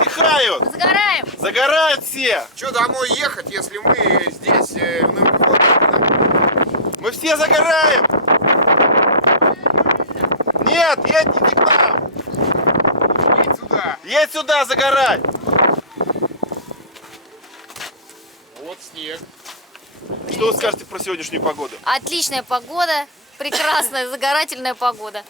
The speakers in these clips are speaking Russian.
отдыхают. Загораем. Загорают все. Что домой ехать, если мы здесь в Новом. Мы все загораем. Нет, едь к нам. Едь сюда. Едь сюда загорать. Вот снег. Что вы скажете про сегодняшнюю погоду? Отличная погода. Прекрасная загорательная погода.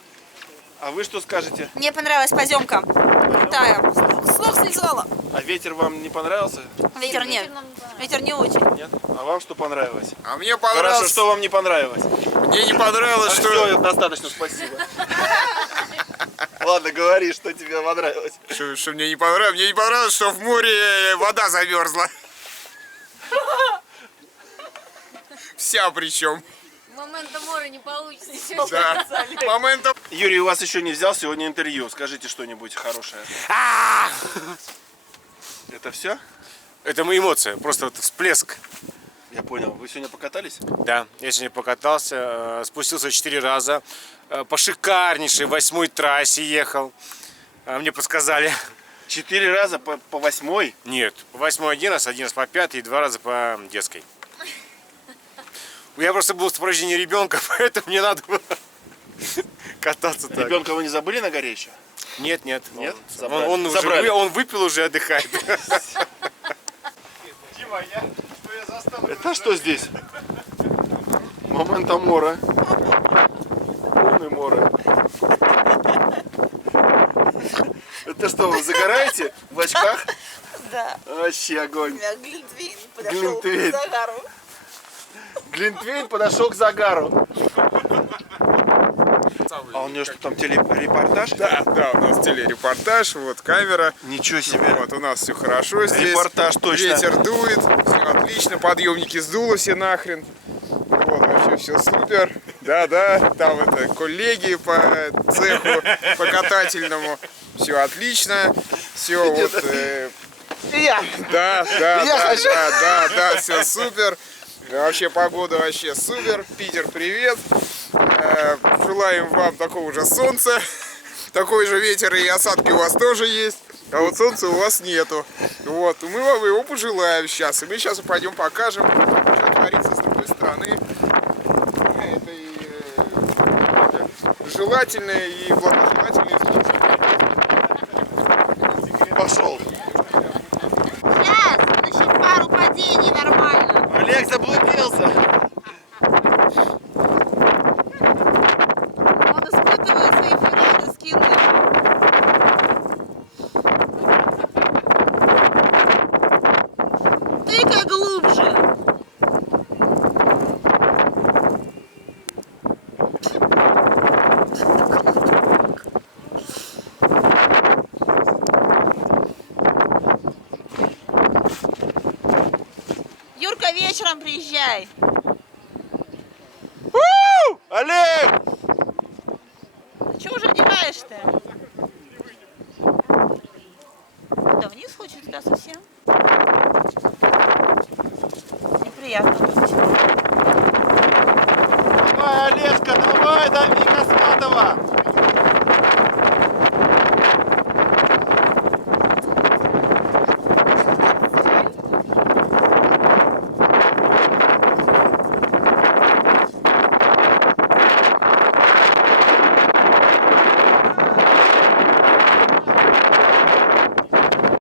А вы что скажете? Мне понравилась поземка. Крутая. С ног слезала. А ветер вам не понравился? Ветер нет. Ветер не очень. Нет? А вам что понравилось? А мне Хорошо, понравилось. что вам не понравилось? Мне не понравилось, что... Все, достаточно, спасибо. Ладно, говори, что тебе понравилось. Что мне не понравилось? Мне не понравилось, что в море вода замерзла. Вся причем. Момента моря не получится. Да. Моментом. Юрий, у вас еще не взял сегодня интервью. Скажите что-нибудь хорошее. Это все? Это мои эмоции, просто вот всплеск. Я понял. Вы сегодня покатались? Да, я сегодня покатался, спустился 4 раза, по шикарнейшей 8-й трассе ехал. Мне подсказали. 4 раза по 8-й? Нет, по 8-й 11 по 5 и 2 раза по детской. Я просто был в сопровождении ребенка, поэтому мне надо было кататься так. Ребенка вы не забыли на горе еще? Нет. Нет? Он он выпил уже, отдыхает. Это что здесь? Момента мора. Полный мора. Это что, вы загораете в очках? Да. Вообще огонь. Глинтвейн Глинтвейн. подошел к загару. Глинтвейн подошел к загару. А у него что там, телерепортаж? Да, у нас телерепортаж, вот камера. Ничего себе. Вот, у нас все хорошо здесь. Репортаж точно. Ветер дует, все отлично, подъемники сдуло все нахрен. Вот, вообще все супер. Да, там это коллеги по цеху, по катательному. Все отлично. Все вот... Я. Да, хочу. все супер. Вообще погода вообще супер. Питер, привет. Желаем вам такого же солнца. Такой же ветер и осадки у вас тоже есть. А вот солнца у вас нету. Вот, мы вам его пожелаем сейчас. И мы сейчас пойдем покажем, что творится с другой стороны. Это желательное и благожелательное исключение. Пошел. Сейчас, еще пару падений нормально. Олег заблудился. Он испытывает свои фирменные скиллы. Тыкай глубже. Юрка, вечером приезжай. Олег! Чего уже одеваешь-то? Да вниз хочет туда совсем.